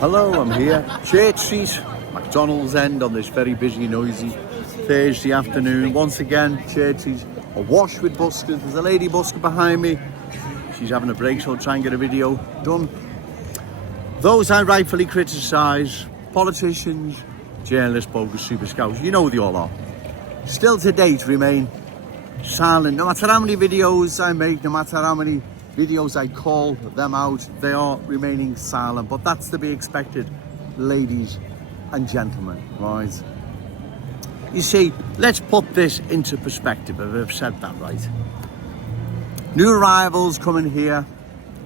Hello, I'm here, Church Street, McDonald's End on this very busy, noisy Thursday afternoon. Once again, Church Street awash with buskers. There's a lady busker behind me. She's having a break, so I'll try and get a video done. Those I rightfully criticise, politicians, journalists, bogus, super scouts, you know who they all are, still to date remain silent. No matter how many videos I make, no matter how many videos I call them out, they are remaining silent. But that's to be expected, ladies and gentlemen, right? You see, let's put this into perspective, if I've said that right. New arrivals coming here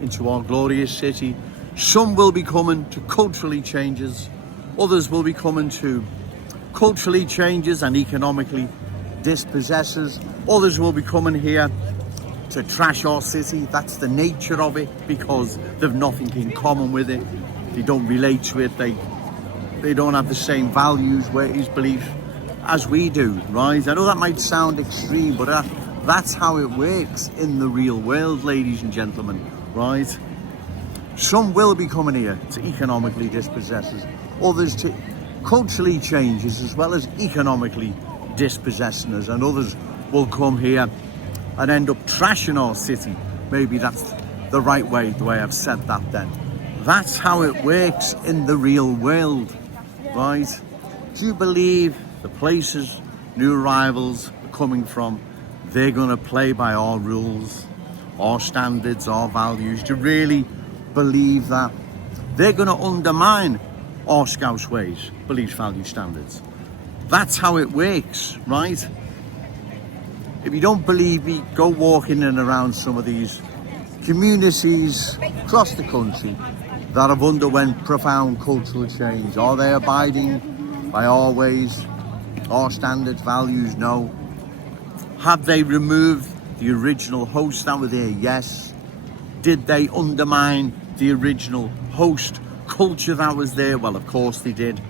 into our glorious city. Some will be coming to culturally changes, others will be coming to culturally changes and economically dispossesses. Others will be coming here to trash our city. That's the nature of it, because they've nothing in common with it. They don't relate to it. They don't have the same values, ways, beliefs as we do, right? I know that might sound extreme, but that's how it works in the real world, ladies and gentlemen, right? Some will be coming here to economically dispossesses, others to culturally changes as well as economically dispossessing us, and others will come here and end up trashing our city. Maybe that's the right way, the way I've said that then. That's how it works in the real world, right? Do you believe the places new arrivals are coming from, they're going to play by our rules, our standards, our values? Do you really believe that? They're going to undermine our Scouse ways, beliefs, values, standards. That's how it works, right? If you don't believe me, go walking in and around some of these communities across the country that have underwent profound cultural change. Are they abiding by our ways, our standards, values? No. Have they removed the original host that were there? Yes. Did they undermine the original host culture that was there? Well, of course they did.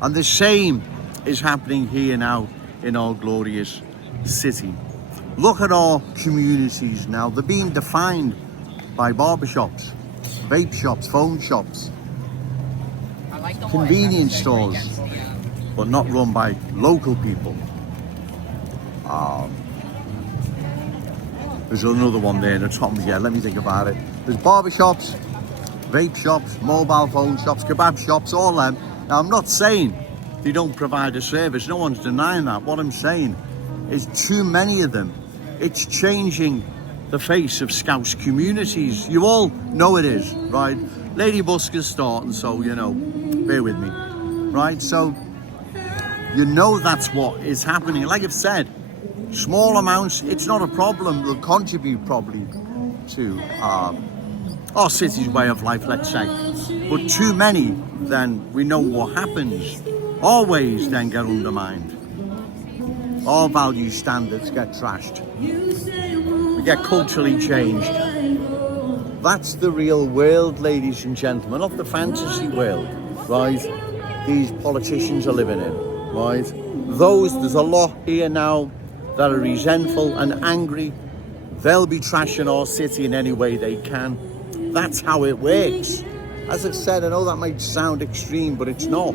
And the same is happening here now in our glorious city. Look at our communities now. They're being defined by barbershops, vape shops, phone shops, convenience stores, but not run by local people. There's another one there in the top. Yeah, let me think about it. There's barbershops, vape shops, mobile phone shops, kebab shops, all them. Now, I'm not saying they don't provide a service. No one's denying that. What I'm saying is too many of them. It's changing the face of Scouse communities. You all know it is, right? Lady Busker's starting, so, you know, bear with me, right? So, you know that's what is happening. Like I've said, small amounts, it's not a problem. They'll contribute probably to our city's way of life, let's say. But too many, then we know what happens. Our ways then get undermined. Our value standards get trashed. We get culturally changed. That's the real world, ladies and gentlemen, not the fantasy world, right? These politicians are living in, right? There's a lot here now that are resentful and angry. They'll be trashing our city in any way they can. That's how it works. As I said, I know that might sound extreme, but it's not.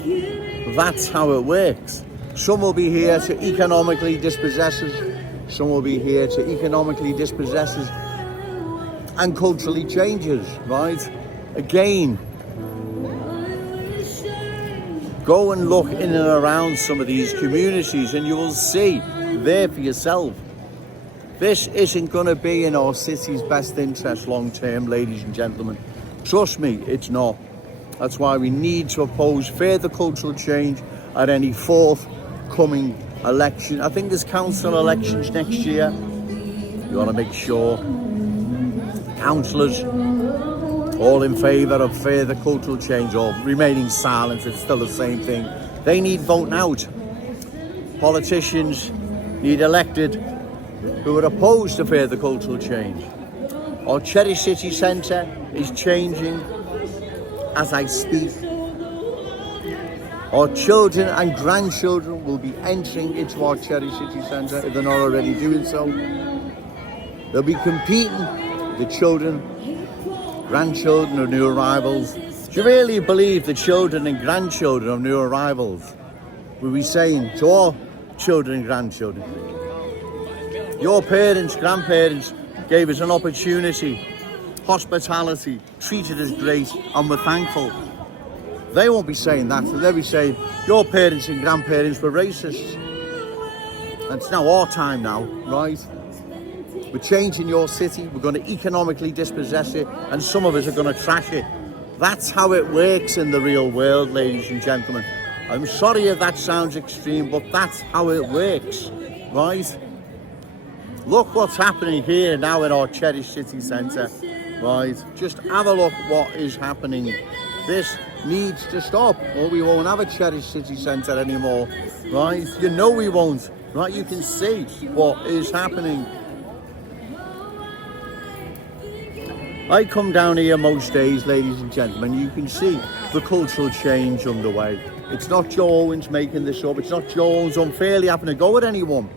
That's how it works. Some will be here to economically dispossess us. Some will be here to economically dispossess us and culturally changes, right? Again, go and look in and around some of these communities and you will see there for yourself. This isn't going to be in our city's best interest long term, ladies and gentlemen. Trust me, it's not. That's why we need to oppose further cultural change at any forthcoming election. I think there's council elections next year. You want to make sure councillors all in favour of further cultural change or remaining silent. It's still the same thing. They need voting out. Politicians need elected who are opposed to further cultural change. Our Cherry City Centre is changing as I speak. Our children and grandchildren will be entering into our Cherry City Centre if they're not already doing so. They'll be competing with children, grandchildren of new arrivals, Do you really believe the children and grandchildren of new arrivals will be saying to all children and grandchildren, your parents, grandparents gave us an opportunity, hospitality, treated us great, and we're thankful? They won't be saying that. They'll be saying, your parents and grandparents were racist. And it's now our time now, right? We're changing your city. We're going to economically dispossess it, and some of us are going to trash it. That's how it works in the real world, ladies and gentlemen. I'm sorry if that sounds extreme, but that's how it works, right? Look what's happening here now in our cherished city centre, right? Just have a look what is happening. This needs to stop, or we won't have a cherished city centre anymore, right? You know we won't, right? You can see what is happening. I come down here most days, ladies and gentlemen. You can see the cultural change underway. It's not Joe Owens making this up. It's not Joe Owens unfairly having a go at anyone.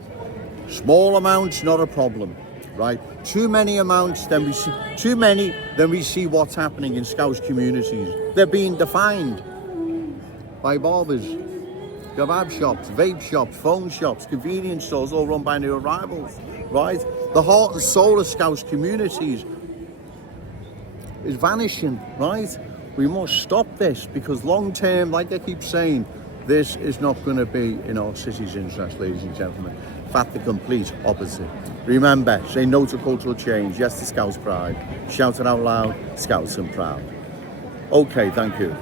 Small amounts, not a problem, right? Too many amounts, then we see what's happening in Scouse communities. They're being defined by barbers, kebab shops, vape shops, phone shops, convenience stores, all run by new arrivals, right? The heart and soul of Scouse communities is vanishing, right? We must stop this, because long term, like I keep saying, this is not going to be in our city's interest, ladies and gentlemen. In fact, the complete opposite. Remember, say no to cultural change, yes to Scouse Pride. Shout it out loud, Scouse and Proud. Okay, thank you.